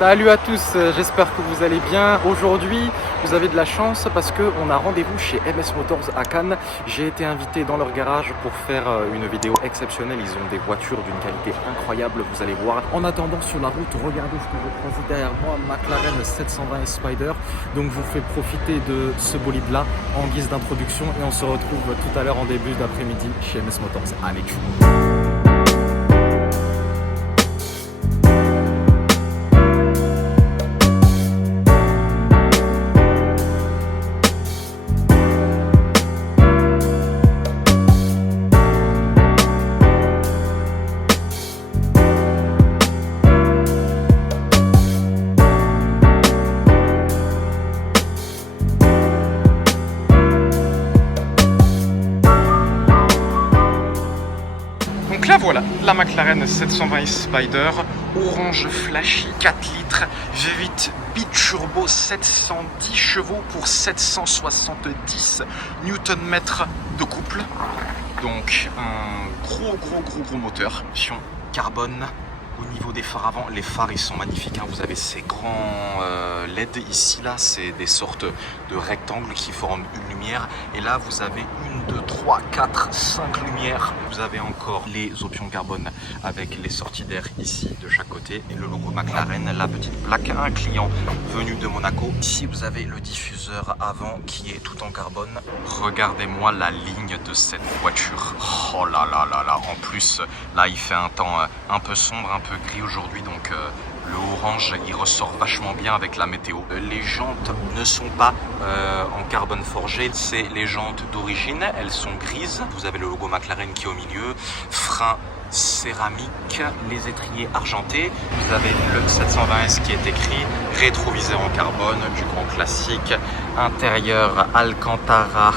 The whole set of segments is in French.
Salut à tous, j'espère que vous allez bien. Aujourd'hui, vous avez de la chance parce qu'on a rendez-vous chez MS Motors à Cannes. J'ai été invité dans leur garage pour faire une vidéo exceptionnelle. Ils ont des voitures d'une qualité incroyable, vous allez voir. En attendant sur la route, regardez ce que je croise derrière moi, McLaren 720 Spider. Donc je vous fais profiter de ce bolide là en guise d'introduction et on se retrouve tout à l'heure en début d'après-midi chez MS Motors. Allez, tchou. Donc là voilà, la McLaren 720 Spider, orange flashy, 4 litres, V8 biturbo, 710 chevaux pour 770 Nm de couple. Donc un gros moteur, option carbone. Au niveau des phares avant, les phares ils sont magnifiques, hein. Vous avez ces grands LED ici, là c'est des sortes de rectangles qui forment une lumière. Et là vous avez 1, 2, 3, 4, 5 lumières. Vous avez encore les options carbone avec les sorties d'air ici de chaque côté. Et le logo McLaren, la petite plaque, un client venu de Monaco. Ici vous avez le diffuseur avant qui est tout en carbone. Regardez-moi la ligne de cette voiture. Oh là là là là, en plus là il fait un temps un peu sombre, un peu gris aujourd'hui, donc le orange il ressort vachement bien avec la météo. Les jantes ne sont pas en carbone forgé, c'est les jantes d'origine, elles sont grises. Vous avez le logo McLaren qui est au milieu, frein céramique, les étriers argentés. Vous avez le 720S qui est écrit, rétroviseur en carbone, du grand classique, intérieur Alcantara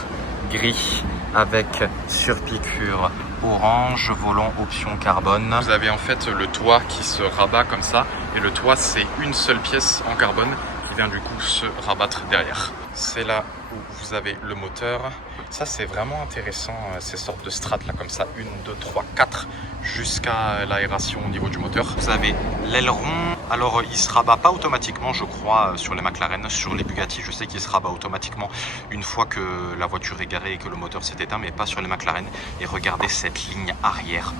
gris avec surpiqûre orange, volant option carbone. Vous avez en fait le toit qui se rabat comme ça, et le toit c'est une seule pièce en carbone qui vient du coup se rabattre derrière. C'est là où vous avez le moteur. Ça c'est vraiment intéressant, ces sortes de strates là comme ça, 1, 2, 3, 4 jusqu'à l'aération au niveau du moteur. Vous avez l'aileron, alors il se rabat pas automatiquement je crois sur les McLaren. Sur les Bugatti je sais qu'il se rabat automatiquement une fois que la voiture est garée et que le moteur s'est éteint, mais pas sur les McLaren. Et regardez cette ligne arrière,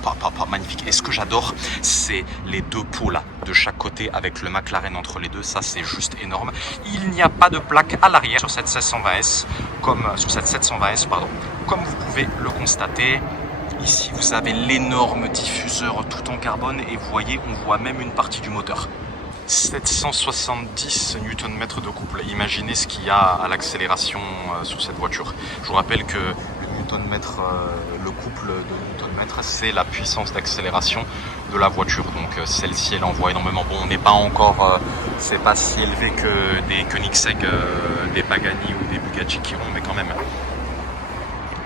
magnifique. Et ce que j'adore c'est les deux pots là de chaque côté avec le McLaren entre les deux, ça c'est juste énorme. Il n'y a pas de plaque à l'arrière sur cette 720S comme vous pouvez le constater. Ici vous avez l'énorme diffuseur tout en carbone et vous voyez, on voit même une partie du moteur. 770 Nm de couple, imaginez ce qu'il y a à l'accélération sur cette voiture. Je vous rappelle que le couple de Nm c'est la puissance d'accélération de la voiture, donc celle-ci elle envoie énormément. Bon, on n'est pas encore, c'est pas si élevé que des Koenigsegg, des Pagani ou des Bugatti Chiron, mais quand même.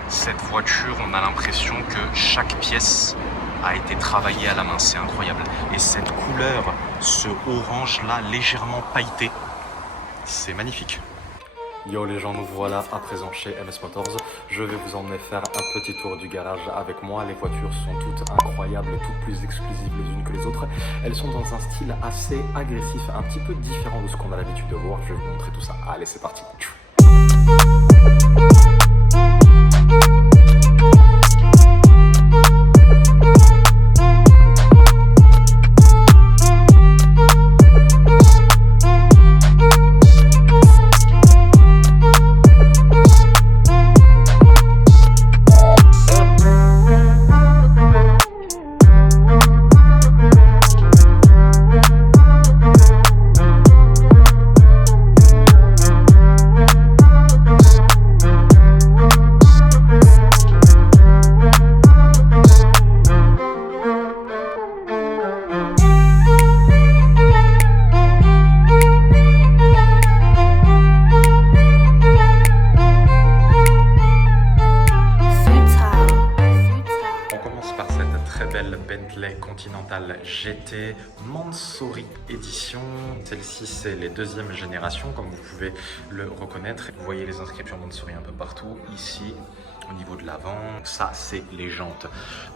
Cette voiture, on a l'impression que chaque pièce a été travaillée à la main, c'est incroyable. Et cette couleur, ce orange là légèrement pailleté, c'est magnifique. Yo les gens, nous voilà à présent chez MS Motors. Je vais vous emmener faire un petit tour du garage avec moi. Les voitures sont toutes incroyables, toutes plus exclusives les unes que les autres. Elles sont dans un style assez agressif, un petit peu différent de ce qu'on a l'habitude de voir. Je vais vous montrer tout ça. Allez, c'est parti. Bentley Continental GT Mansory Edition. Celle-ci, c'est les deuxième génération, comme vous pouvez le reconnaître. Vous voyez les inscriptions Mansory un peu partout. Ici, au niveau de l'avant, ça, c'est les jantes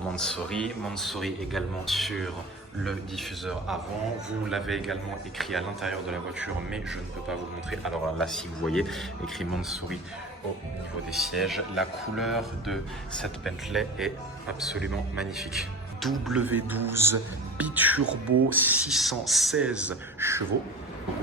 Mansory. Mansory également sur le diffuseur avant. Vous l'avez également écrit à l'intérieur de la voiture, mais je ne peux pas vous le montrer. Alors là, si vous voyez, écrit Mansouri au niveau des sièges. La couleur de cette Bentley est absolument magnifique. W12 biturbo 616 chevaux.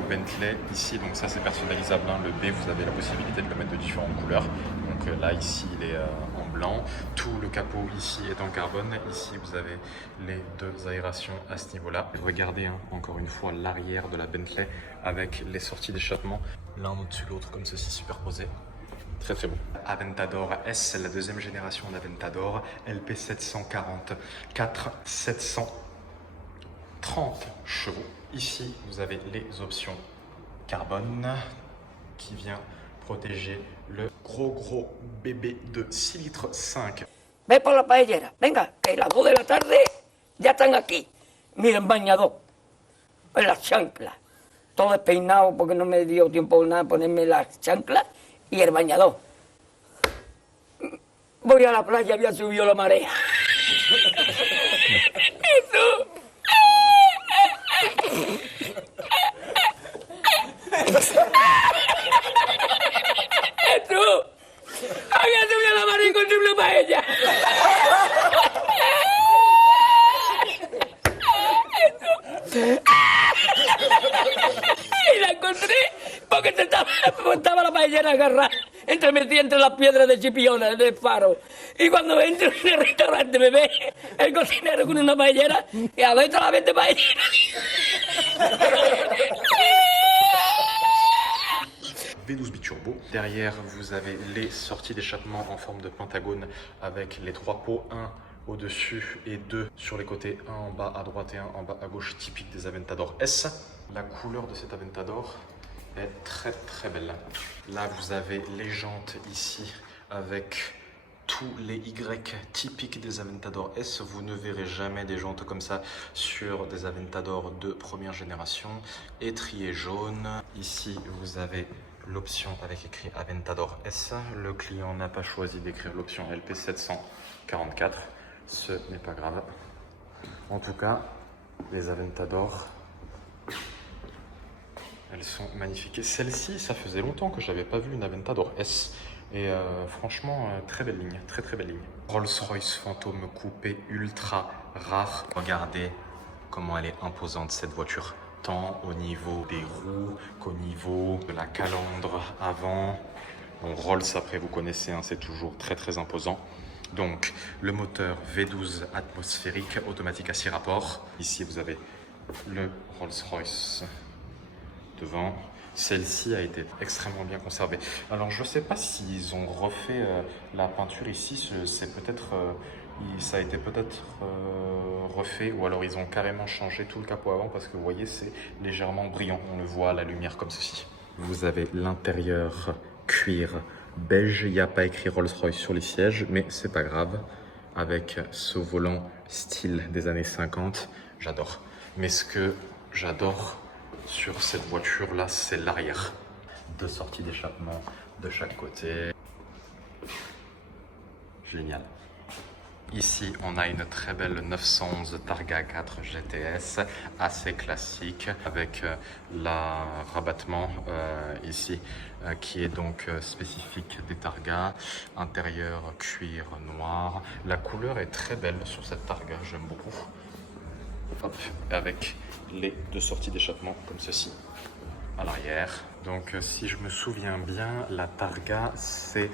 Bentley ici, donc ça c'est personnalisable, hein. Le B, vous avez la possibilité de le mettre de différentes couleurs. Donc là ici il est en blanc, tout le capot ici est en carbone. Ici vous avez les deux aérations à ce niveau là. Regardez, hein, encore une fois l'arrière de la Bentley avec les sorties d'échappement l'un au-dessus de l'autre comme ceci superposés. Très très beau. Aventador S, c'est la deuxième génération d'Aventador, LP 744 730 chevaux. Ici, vous avez les options carbone qui vient protéger le gros bébé de 6 litres 5. Ve por la paellera, venga, que las 2 de la tarde ya están aquí. Miren, bañador, en las chanclas, todo despeinado porque no me dio tiempo nada ponerme las chanclas y el bañador. Voy a la playa, había subido la marea. Jesús. Jesús. Había subido la marea y encontré una paella. Y la encontré porque estaba la paellera agarrada metida entre las piedras de Chipiona, del faro. Y cuando entro en el restaurante me ve el cocinero con una paellera y adentro la vende paellera. V12 biturbo. Derrière, vous avez les sorties d'échappement en forme de pentagone avec les trois pots, un au-dessus et deux sur les côtés, un en bas à droite et un en bas à gauche, typique des Aventador S. La couleur de cet Aventador est très belle. Là, vous avez les jantes ici avec tous les Y typiques des Aventador S. Vous ne verrez jamais des jantes comme ça sur des Aventador de première génération. Étrier jaune. Ici, vous avez l'option avec écrit Aventador S. Le client n'a pas choisi d'écrire l'option LP 744. Ce n'est pas grave. En tout cas, les Aventador, elles sont magnifiques. Et celle-ci, ça faisait longtemps que je n'avais pas vu une Aventador S. Et franchement, très belle ligne, très belle ligne. Rolls-Royce Phantom coupé ultra rare. Regardez comment elle est imposante cette voiture. Tant au niveau des roues qu'au niveau de la calandre avant. Bon, Rolls après vous connaissez, hein, c'est toujours très imposant. Donc le moteur V12 atmosphérique automatique à 6 rapports. Ici vous avez le Rolls-Royce devant. Celle-ci a été extrêmement bien conservée. Alors je ne sais pas s'ils ont refait la peinture ici, c'est peut-être ça a été peut-être refait ou alors ils ont carrément changé tout le capot avant parce que vous voyez c'est légèrement brillant, on le voit à la lumière comme ceci. Vous avez l'intérieur cuir beige, il n'y a pas écrit Rolls-Royce sur les sièges mais c'est pas grave avec ce volant style des années 50, j'adore. Mais ce que j'adore sur cette voiture là, c'est l'arrière. Deux sorties d'échappement de chaque côté. Génial. Ici, on a une très belle 911 Targa 4 GTS, assez classique, avec la rabattement ici, qui est donc spécifique des Targa. Intérieur cuir noir. La couleur est très belle sur cette Targa, j'aime beaucoup. Hop, avec les deux sorties d'échappement comme ceci à l'arrière. Donc si je me souviens bien, la Targa c'est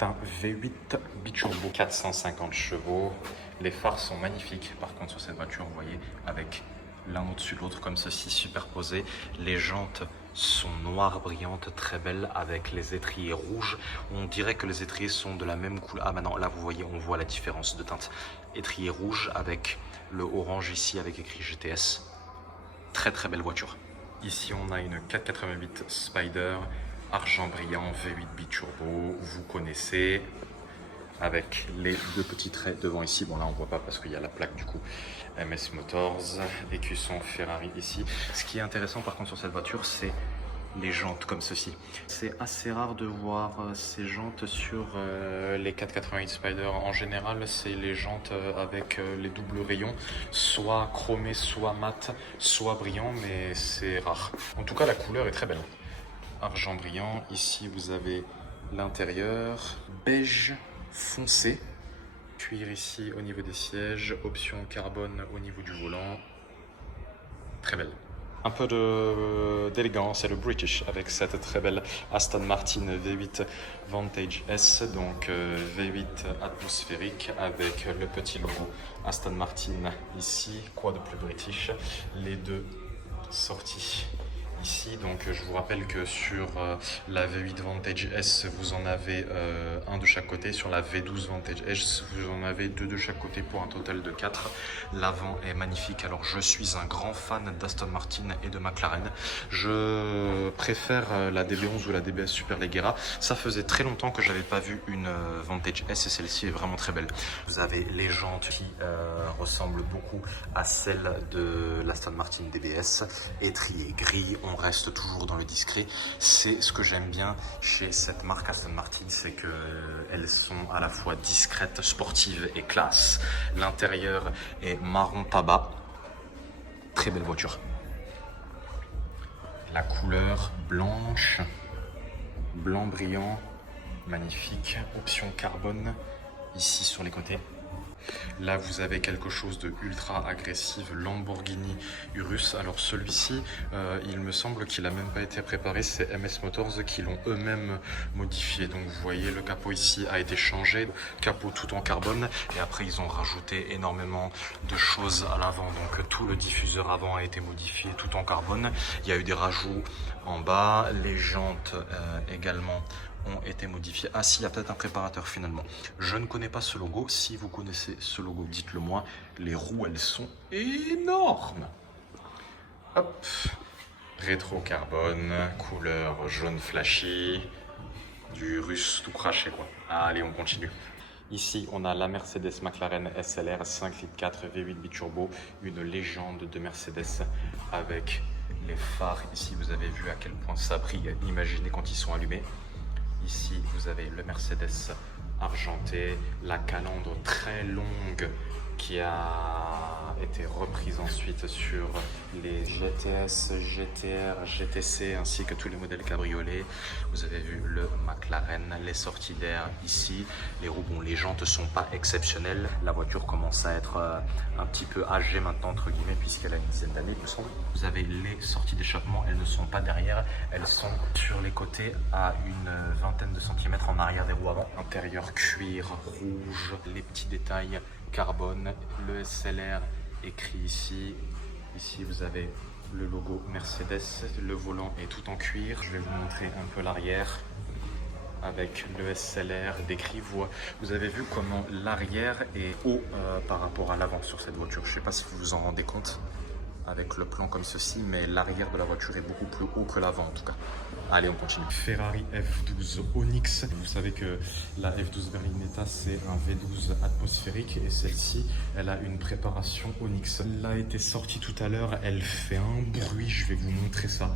un V8 biturbo 450 chevaux. Les phares sont magnifiques par contre sur cette voiture, vous voyez, avec l'un au-dessus de l'autre comme ceci superposés. Les jantes sont noires brillantes, très belles, avec les étriers rouges. On dirait que les étriers sont de la même couleur. Ah maintenant là vous voyez, on voit la différence de teinte. Étrier rouge avec le orange ici avec écrit GTS. Très belle voiture. Ici on a une 488 Spider, argent brillant, V8 biturbo, vous connaissez, avec les deux petits traits devant ici. Bon là on voit pas parce qu'il y a la plaque du coup MS Motors, écusson Ferrari ici. Ce qui est intéressant par contre sur cette voiture, c'est les jantes comme ceci. C'est assez rare de voir ces jantes sur les 488 Spider. En général, c'est les jantes avec les doubles rayons, soit chromés, soit mat, soit brillants, mais c'est rare. En tout cas, la couleur est très belle. Argent brillant, ici vous avez l'intérieur, beige foncé, cuir ici au niveau des sièges, option carbone au niveau du volant, très belle. Un peu d'élégance et le British avec cette très belle Aston Martin V8 Vantage S, donc V8 atmosphérique avec le petit logo Aston Martin ici, quoi de plus British, les deux sorties ici. Donc je vous rappelle que sur la V8 Vantage S vous en avez un de chaque côté, sur la V12 Vantage S vous en avez deux de chaque côté pour un total de 4. L'avant est magnifique. Alors je suis un grand fan d'Aston Martin et de McLaren. Je préfère la DB11 ou la DBS Superleggera. Ça faisait très longtemps que j'avais pas vu une Vantage S et celle-ci est vraiment très belle. Vous avez les jantes qui ressemblent beaucoup à celles de l'Aston Martin DBS, étriées gris. On reste toujours dans le discret. C'est ce que j'aime bien chez cette marque Aston Martin, c'est qu'elles sont à la fois discrètes, sportives et classe. L'intérieur est marron tabac. Très belle voiture. La couleur blanche, blanc brillant, magnifique. Option carbone ici sur les côtés. Là vous avez quelque chose de ultra agressif, Lamborghini Urus. Alors celui-ci il me semble qu'il a même pas été préparé, c'est MS Motors qui l'ont eux-mêmes modifié. Donc vous voyez le capot ici a été changé, capot tout en carbone, et après ils ont rajouté énormément de choses à l'avant. Donc tout le diffuseur avant a été modifié tout en carbone. Il y a eu des rajouts en bas, les jantes également ont été modifiés. Ah si, il y a peut-être un préparateur finalement. Je ne connais pas ce logo. Si vous connaissez ce logo, dites-le moi. Les roues, elles sont énormes. Hop. Rétro carbone, couleur jaune flashy, du russe tout craché quoi. Allez, on continue. Ici, on a la Mercedes McLaren SLR 5 litres 4 V8 biturbo, une légende de Mercedes avec les phares. Ici, vous avez vu à quel point ça brille. Imaginez quand ils sont allumés. Ici, vous avez le Mercedes argenté, la calandre très longue qui a été reprise ensuite sur les GTS, GTR, GTC ainsi que tous les modèles cabriolets. Vous avez vu le McLaren, les sorties d'air ici. Les roues, bon, les jantes ne sont pas exceptionnelles. La voiture commence à être un petit peu âgée maintenant entre guillemets puisqu'elle a une dizaine d'années il me semble. Vous avez les sorties d'échappement, elles ne sont pas derrière, elles sont sur les côtés à une vingtaine de centimètres en arrière des roues avant. Intérieur cuir rouge, les petits détails carbone, le SLR écrit ici. Ici vous avez le logo Mercedes, le volant est tout en cuir. Je vais vous montrer un peu l'arrière avec le SLR décrit. Vous avez vu comment l'arrière est haut par rapport à l'avant sur cette voiture. Je ne sais pas si vous vous en rendez compte avec le plan comme ceci, mais l'arrière de la voiture est beaucoup plus haut que l'avant en tout cas. Allez, on continue. Ferrari F12 Onyx. Vous savez que la F12 Berlinetta, c'est un V12 atmosphérique et celle-ci, elle a une préparation Onyx. Elle a été sortie tout à l'heure, elle fait un bruit, je vais vous montrer ça.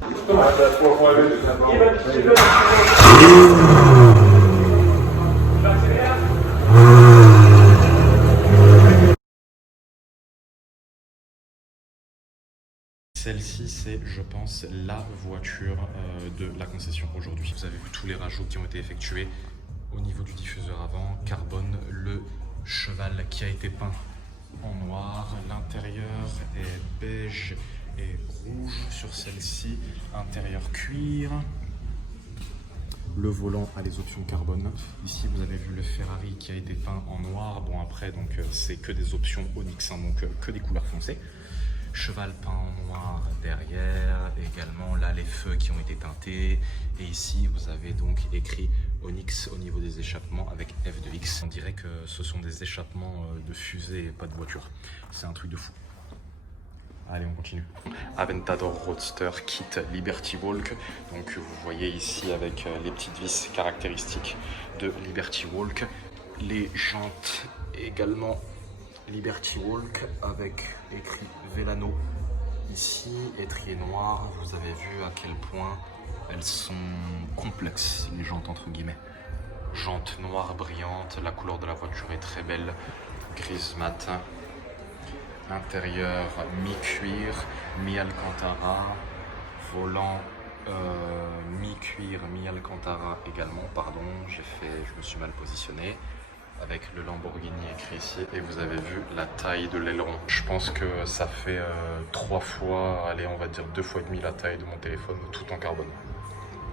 Celle-ci, c'est, je pense, la voiture de la concession aujourd'hui. Vous avez vu tous les rajouts qui ont été effectués au niveau du diffuseur avant, carbone, le cheval qui a été peint en noir, l'intérieur est beige et rouge sur celle-ci, intérieur cuir. Le volant a les options carbone. Ici, vous avez vu le Ferrari qui a été peint en noir. Bon, après, donc c'est que des options Onyx, hein, donc que des couleurs foncées. Cheval peint en noir derrière, également là les feux qui ont été teintés, et ici vous avez donc écrit Onyx au niveau des échappements avec F2X. On dirait que ce sont des échappements de fusée et pas de voiture, c'est un truc de fou. Allez, on continue. Aventador Roadster Kit Liberty Walk. Donc vous voyez ici avec les petites vis caractéristiques de Liberty Walk, les jantes également Liberty Walk avec écrit Velano ici, étrier noir, vous avez vu à quel point elles sont complexes, les jantes entre guillemets. Jantes noires brillantes, la couleur de la voiture est très belle, grise mat. Intérieur mi-cuir, mi-alcantara, volant mi-cuir, mi-alcantara également, pardon, je me suis mal positionné. Avec le Lamborghini écrit ici et vous avez vu la taille de l'aileron. Je pense que ça fait 3 fois, allez on va dire 2 fois et demi la taille de mon téléphone, tout en carbone.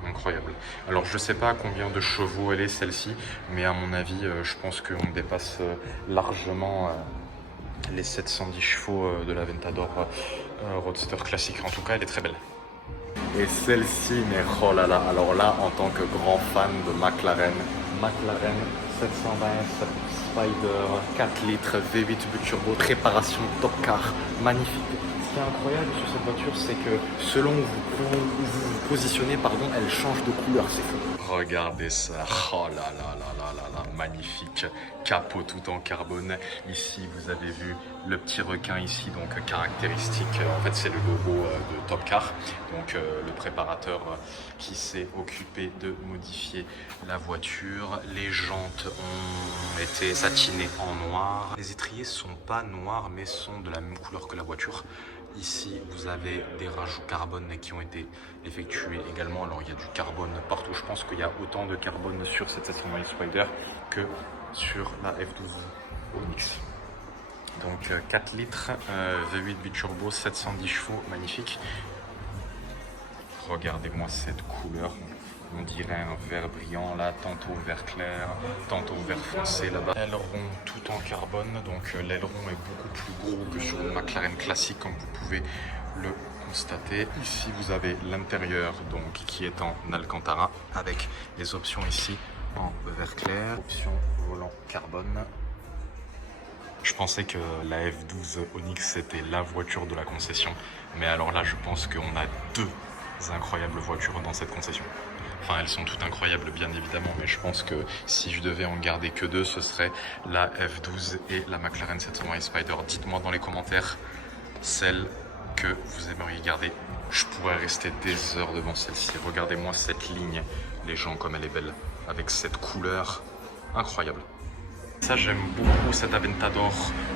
Incroyable. Alors je sais pas combien de chevaux elle est celle-ci, mais à mon avis je pense qu'on dépasse largement les 710 chevaux de la Aventador Roadster classique. En tout cas elle est très belle. Et celle-ci, mais oh là là, alors là en tant que grand fan de McLaren 720S Spider 4 litres V8 turbo, préparation top car, magnifique. Ce qui est incroyable sur cette voiture, c'est que selon où vous positionnez, elle change de couleur, c'est fou. Regardez ça, oh là là là là là là, magnifique. Capot tout en carbone. Ici, vous avez vu le petit requin ici, donc caractéristique. En fait, c'est le logo de Top Car. Donc le préparateur qui s'est occupé de modifier la voiture. Les jantes ont été satinées en noir. Les étriers sont pas noirs, mais sont de la même couleur que la voiture. Ici, vous avez des rajouts carbone qui ont été effectués également. Alors, il y a du carbone partout. Je pense qu'il y a autant de carbone sur cette 720 Spider que sur la F12 Onyx. Donc, 4 litres, V8 biturbo, 710 chevaux, magnifique. Regardez-moi cette couleur. On dirait un vert brillant là, tantôt vert clair, tantôt vert foncé là-bas. Aileron tout en carbone, donc l'aileron est beaucoup plus gros que sur une McLaren classique comme vous pouvez le constater. Ici vous avez l'intérieur donc qui est en alcantara avec les options ici en vert clair. Option volant carbone. Je pensais que la F12 Onyx c'était la voiture de la concession, mais alors là je pense qu'on a 2 incroyables voitures dans cette concession. Enfin, elles sont toutes incroyables, bien évidemment, mais je pense que si je devais en garder que 2, ce serait la F12 et la McLaren 720 Spider. Dites-moi dans les commentaires celle que vous aimeriez garder. Je pourrais rester des heures devant celle-ci. Regardez-moi cette ligne, les gens, comme elle est belle, avec cette couleur incroyable. Ça, j'aime beaucoup cette Aventador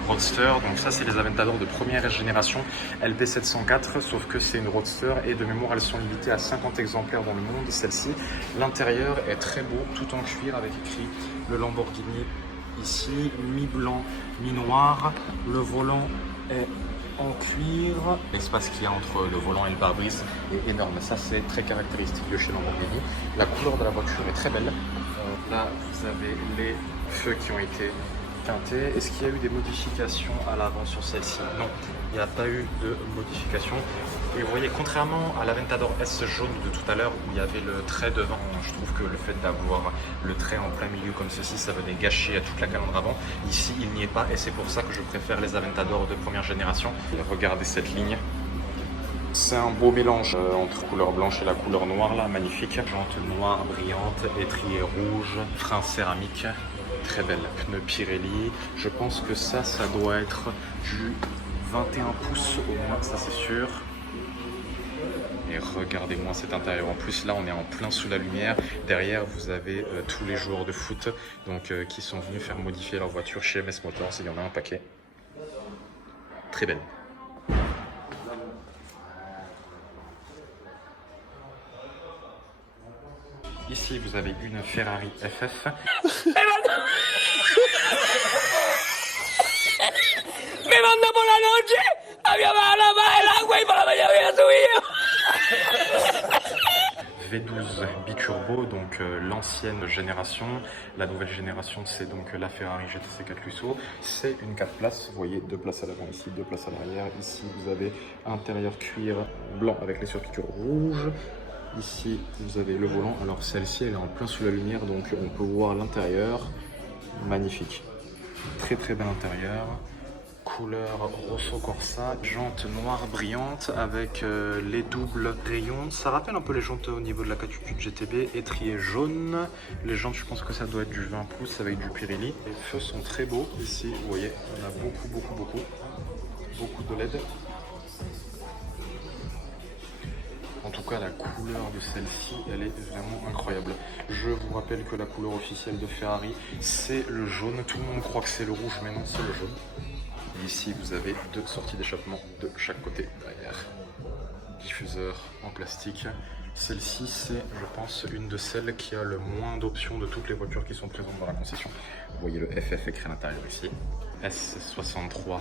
Roadster. Donc ça, c'est les Aventador de première génération LP704, sauf que c'est une Roadster et de mémoire, elles sont limitées à 50 exemplaires dans le monde, celle-ci. L'intérieur est très beau, tout en cuir, avec écrit le Lamborghini ici, mi-blanc, mi-noir. Le volant est en cuir. L'espace qu'il y a entre le volant et le pare-brise est énorme. Ça, c'est très caractéristique de chez Lamborghini. La couleur de la voiture est très belle. Là, vous avez les feux qui ont été teintés. Est-ce qu'il y a eu des modifications à l'avant sur celle-ci? Non, il n'y a pas eu de modification. Et vous voyez, contrairement à l'Aventador S jaune de tout à l'heure où il y avait le trait devant, je trouve que le fait d'avoir le trait en plein milieu comme ceci, ça venait gâcher à toute la calandre avant. Ici, il n'y est pas et c'est pour ça que je préfère les Aventador de première génération. Et regardez cette ligne. C'est un beau mélange entre couleur blanche et la couleur noire là, magnifique. Jante noire brillante, étrier rouge, frein céramique, très belle. Pneu Pirelli, je pense que ça doit être du 21 pouces au moins, ça c'est sûr. Et regardez-moi cet intérieur. En plus là on est en plein sous la lumière. Derrière vous avez tous les joueurs de foot donc, qui sont venus faire modifier leur voiture chez MS Motors. Il y en a un paquet. Très belle. Ici, vous avez une Ferrari FF. Me manda por la noche, había bajado el agua y por la mañana había subido. V12 biturbo, donc l'ancienne génération. La nouvelle génération, c'est donc la Ferrari GTC 4 Lusso. C'est une 4 places, vous voyez, 2 places à l'avant ici, 2 places à l'arrière. Ici, vous avez intérieur cuir blanc avec les surpiqûres rouges. Ici, vous avez le volant. Alors celle-ci, elle est en plein sous la lumière, donc on peut voir l'intérieur. Magnifique. Très très bel intérieur. Couleur Rosso Corsa. Jantes noires brillantes avec les doubles rayons. Ça rappelle un peu les jantes au niveau de la 488 GTB. Étrier jaune. Les jantes, je pense que ça doit être du 20 pouces avec du Pirelli. Les feux sont très beaux. Ici, vous voyez, on a beaucoup de LED. En tout cas, la couleur de celle-ci, elle est vraiment incroyable. Je vous rappelle que la couleur officielle de Ferrari, c'est le jaune. Tout le monde croit que c'est le rouge, mais non, c'est le jaune. Et ici, vous avez deux sorties d'échappement de chaque côté derrière. Diffuseur en plastique. Celle-ci, c'est, je pense, une de celles qui a le moins d'options de toutes les voitures qui sont présentes dans la concession. Vous voyez le FF écrit à l'intérieur ici. S63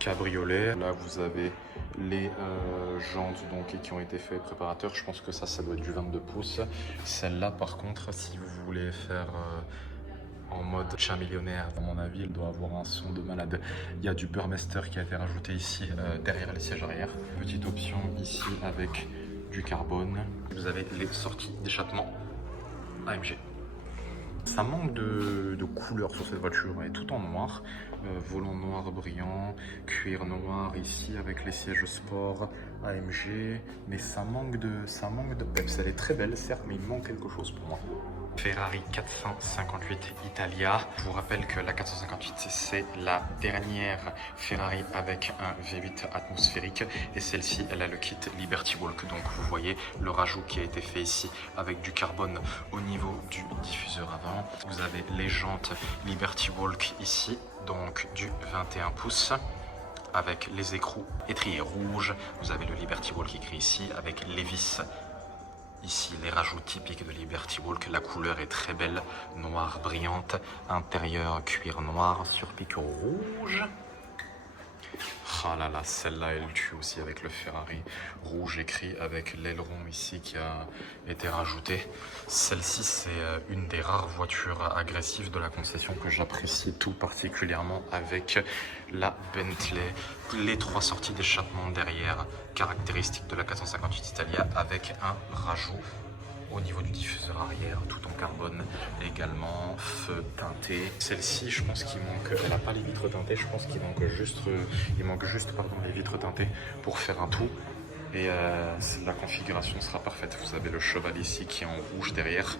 cabriolet. Là, vous avez les jantes donc, qui ont été faites préparateurs. Je pense que ça doit être du 22 pouces. Celle-là, par contre, si vous voulez faire en mode chat millionnaire, à mon avis, elle doit avoir un son de malade. Il y a du Burmester qui a été rajouté ici derrière les sièges arrière. Petite option ici avec du carbone. Vous avez les sorties d'échappement AMG. Ça manque de couleur sur cette voiture, elle est tout en noir. Volant noir brillant, cuir noir ici avec les sièges sport AMG. Mais ça manque de peps. Elle est très belle certes, mais il manque quelque chose pour moi. Ferrari 458 Italia. Je vous rappelle que la 458 c'est la dernière Ferrari avec un V8 atmosphérique et celle-ci elle a le kit Liberty Walk. Donc vous voyez le rajout qui a été fait ici avec du carbone au niveau du diffuseur avant. Vous avez les jantes Liberty Walk ici, donc du 21 pouces. Avec les écrous étriers rouges. Vous avez le Liberty Walk écrit ici avec les vis. Ici, les rajouts typiques de Liberty Walk, la couleur est très belle, noire brillante, intérieur cuir noir sur piqûre rouge. Ah là là, celle-là, elle tue aussi avec le Ferrari rouge écrit avec l'aileron ici qui a été rajouté. Celle-ci, c'est une des rares voitures agressives de la concession que j'apprécie tout particulièrement avec la Bentley. Les trois sorties d'échappement derrière, caractéristiques de la 458 Italia avec un rajout au niveau du diffuseur arrière, tout en carbone également, feu teinté. Celle-ci, je pense qu'il manque, elle n'a pas les vitres teintées, je pense qu'il manque juste, les vitres teintées pour faire un tout. Et la configuration sera parfaite. Vous avez le cheval ici qui est en rouge derrière,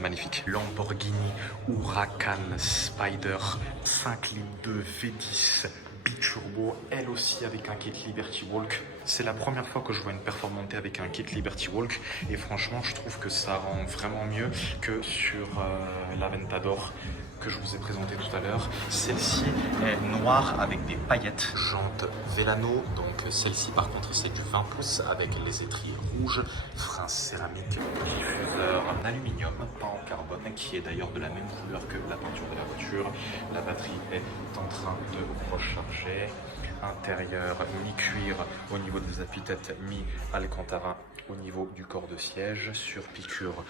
magnifique. Lamborghini Huracan Spider 5 litres de V10 biturbo, elle aussi avec un kit Liberty Walk. C'est la première fois que je vois une Performante avec un kit Liberty Walk et franchement je trouve que ça rend vraiment mieux que sur l'Aventador que je vous ai présenté tout à l'heure. Celle-ci est noire avec des paillettes. Jante Velano, donc celle-ci par contre c'est du 20 pouces avec les étriers rouges, frein céramique, diffuseur en aluminium, pas en carbone, qui est d'ailleurs de la même couleur que la peinture de la voiture. La batterie est en train de recharger. Intérieur mi-cuir au niveau des appuis-têtes, mi-alcantara au niveau du corps de siège, sur piqûre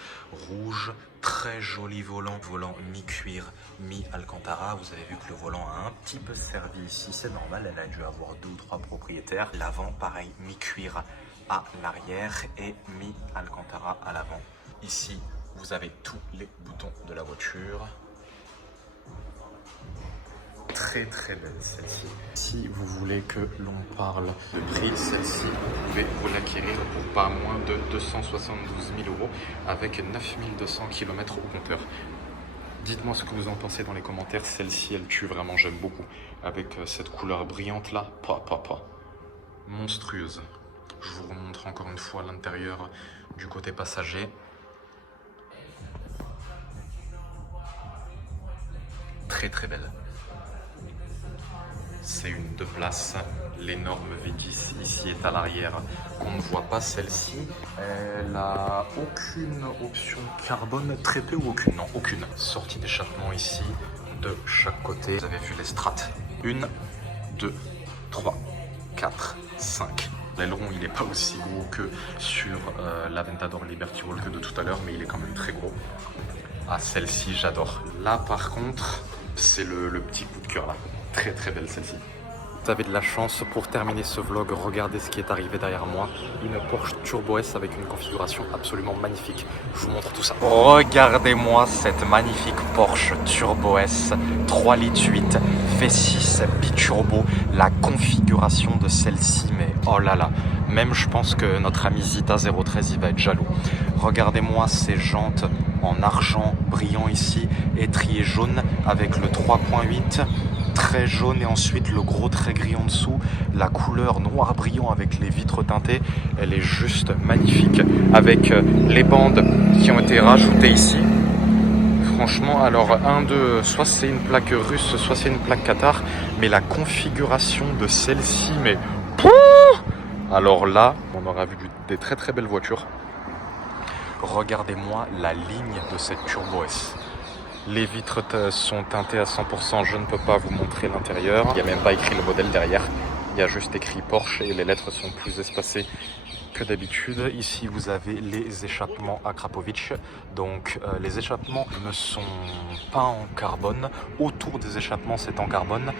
rouge, très joli volant, mi-cuir, mi-alcantara. Vous avez vu que le volant a un petit peu servi ici, c'est normal, elle a dû avoir 2 ou 3 propriétaires. L'avant pareil, mi-cuir à l'arrière et mi-alcantara à l'avant. Ici, vous avez tous les boutons de la voiture. Très très belle celle-ci. Si vous voulez que l'on parle de prix, celle-ci, vous pouvez vous l'acquérir pour pas moins de 272 000 € avec 9200 km au compteur. Dites-moi ce que vous en pensez dans les commentaires. Celle-ci, elle tue vraiment, j'aime beaucoup. Avec cette couleur brillante là, monstrueuse. Je vous remontre encore une fois l'intérieur du côté passager. Très très belle. C'est une 2 places, l'énorme V10 ici est à l'arrière, on ne voit pas celle-ci. Elle n'a aucune option carbone, très peu ou aucune, non aucune. Sortie d'échappement ici, de chaque côté. Vous avez vu les strates, 1, 2, 3, 4, 5. L'aileron il n'est pas aussi gros que sur l'Aventador Liberty Walk de tout à l'heure, mais il est quand même très gros. Ah celle-ci j'adore. Là par contre, c'est le petit coup de cœur là. Très très belle celle-ci. Vous avez de la chance pour terminer ce vlog, regardez ce qui est arrivé derrière moi. Une Porsche Turbo S avec une configuration absolument magnifique. Je vous montre tout ça. Regardez-moi cette magnifique Porsche Turbo S 3 litres 8 V6 biturbo. La configuration de celle-ci, mais oh là là. Même je pense que notre ami Zita 013 il va être jaloux. Regardez-moi ces jantes en argent brillant ici, étrier jaune avec le 3.8. trait jaune et ensuite le gros trait gris en dessous. La couleur noir brillant avec les vitres teintées, elle est juste magnifique. Avec les bandes qui ont été rajoutées ici. Franchement, alors soit c'est une plaque russe, soit c'est une plaque Qatar, mais la configuration de celle-ci, mais alors là, on aura vu des très très belles voitures. Regardez-moi la ligne de cette Turbo S. Les vitres sont teintées à 100%, je ne peux pas vous montrer l'intérieur. Il n'y a même pas écrit le modèle derrière, il y a juste écrit Porsche et les lettres sont plus espacées que d'habitude. Ici vous avez les échappements Akrapovic, donc les échappements ne sont pas en carbone, autour des échappements c'est en carbone.